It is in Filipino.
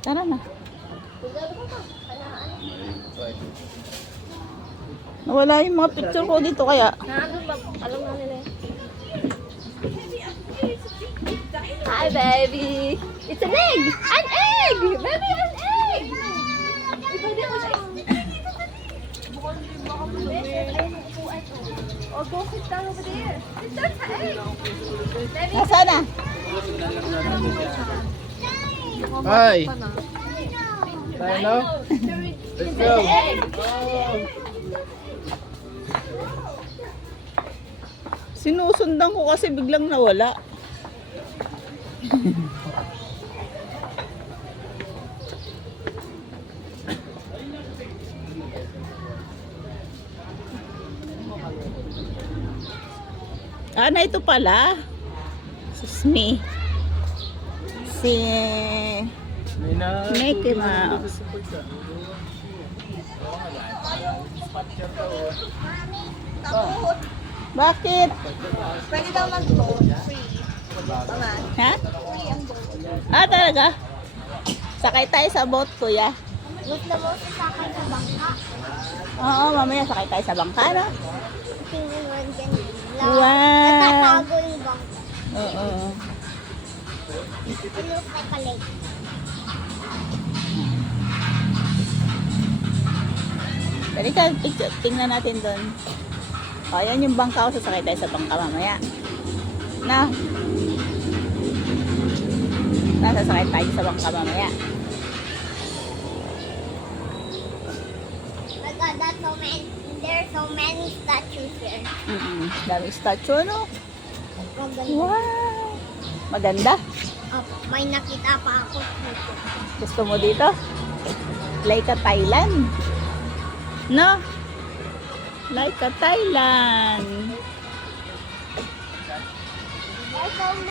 Tara na. Nawala yung mga picture ko dito kaya. Nandun ba? Alam na nila. Hi, baby! It's an egg! An egg! Baby, an egg! Pwede ko siya. Oh, go sit down over there. It's an egg! Baby, Nasaan na? Hi. Tayo na? Let's go. Sinusundan ko kasi biglang nawala. Na ito pala. Susmi. Si Mickey Mouse. Bakit? pwede daw mag-boat. Free. Ha? Free ang boat. Talaga? Sakay tayo sa boat, kuya. Boat na boat sa akin sa bangka. Oo, mamaya sakay tayo sa bangka, no? Tingin mo dyan. Wow. Natatago yung bangka. Oo. It looks like a lake. Dali ka, tingnan natin doon. O, yan yung bangka ko. Sasakay tayo sa bangka mamaya. Na. Sasakay tayo sa bangka mamaya. My God, that's so many. There are so many statues here. Dami statue, no? Maganda. Wow! Maganda. May nakita pa ako. Gusto mo dito? Like a Thailand. No? Like a Thailand.